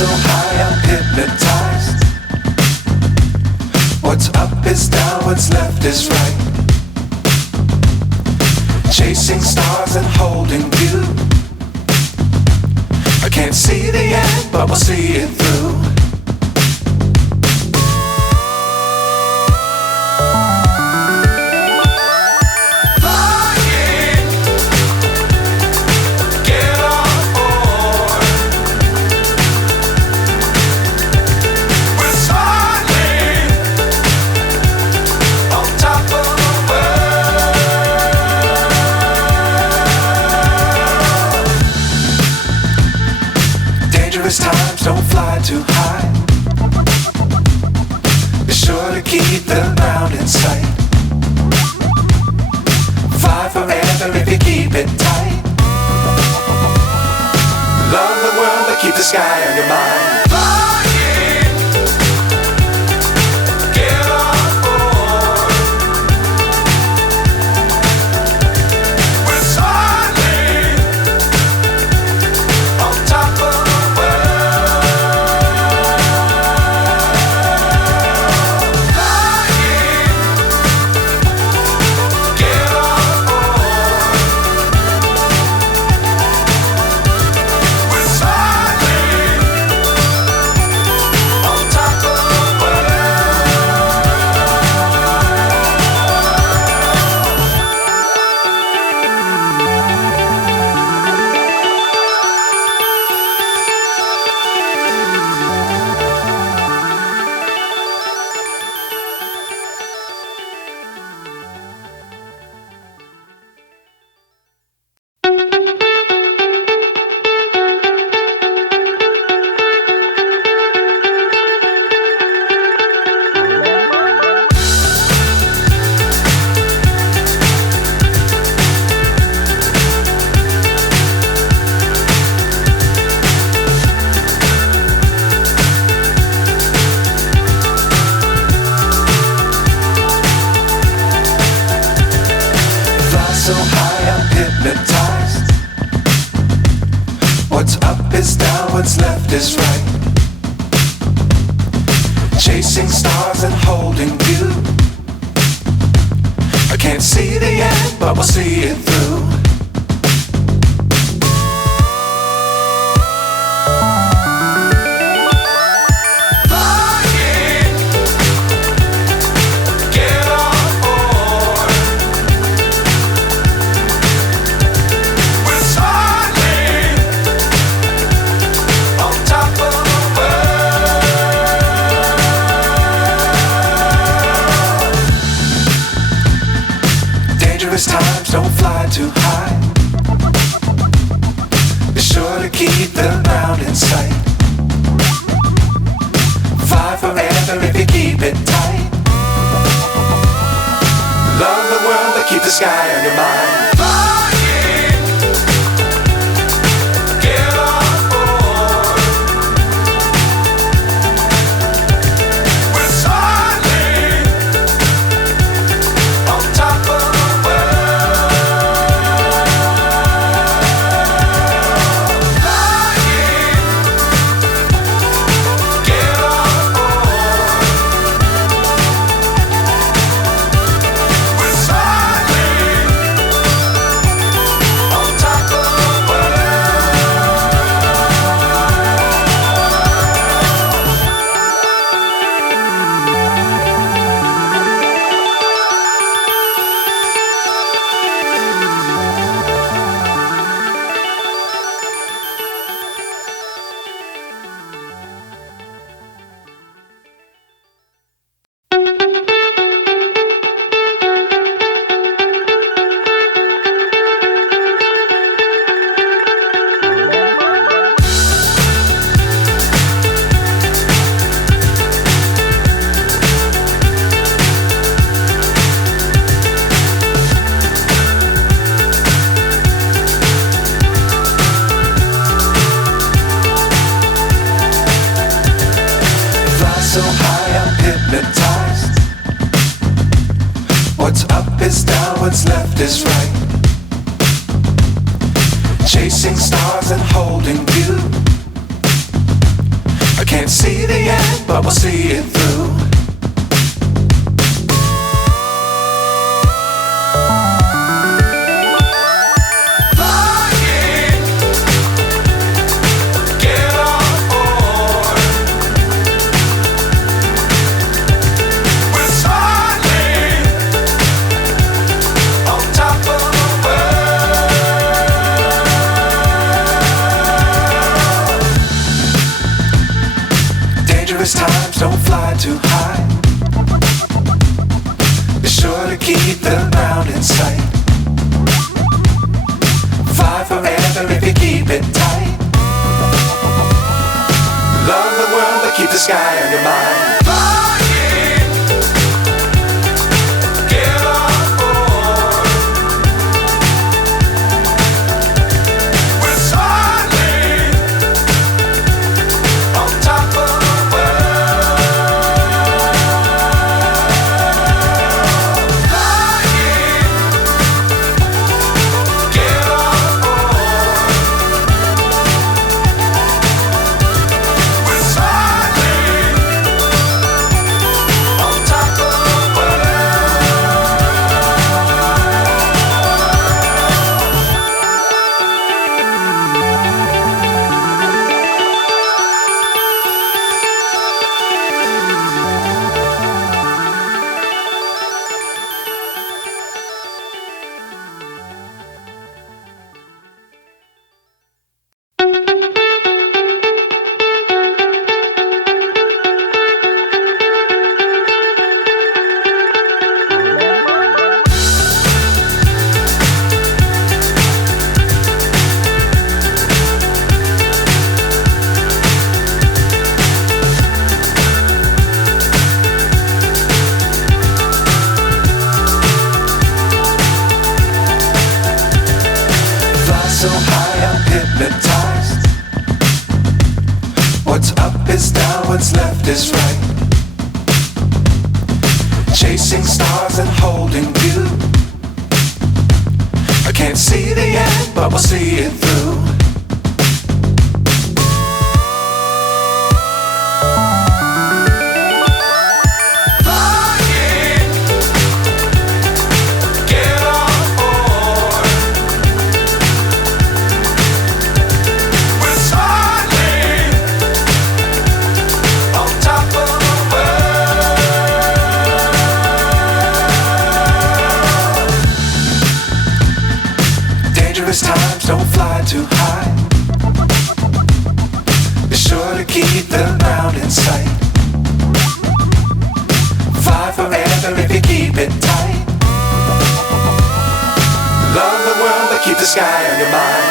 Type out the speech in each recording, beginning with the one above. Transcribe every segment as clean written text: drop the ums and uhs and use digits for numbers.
so high I'm hypnotized. What's up is down, what's left is right. Chasing stars and holding you. I can't see the end, but we'll see it through. Times don't fly too high. Be sure to keep the ground in sight. Fly forever if you keep it tight. Love the world but keep the sky on your mind. So high I'm hypnotized. What's up is down, what's left is right. Chasing stars and holding you. I can't see the end, but we'll see it through. Times don't fly too high. Be sure to keep the ground in sight. Fly forever if you keep it tight. Love the world but keep the sky on your mind. So high I'm hypnotized. What's up is down, what's left is right. Chasing stars and holding you. can't see the end, but we'll see it through. Dangerous times, don't fly too high. Be sure to keep the ground in sight. Fly forever if you keep it tight. Love the world, but keep the sky on your mind. So high I'm hypnotized. What's up is down, what's left is right. Chasing stars and holding you. I can't see the end, but we'll see it through. Dangerous times, don't fly too high. Be sure to keep the ground in sight. Fly forever if you keep it tight. Love the world, but keep the sky on your mind.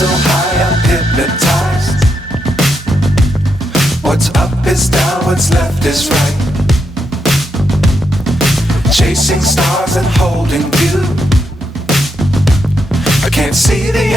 So high I'm hypnotized. What's up is down, what's left is right. Chasing stars and holding you. I can't see the end.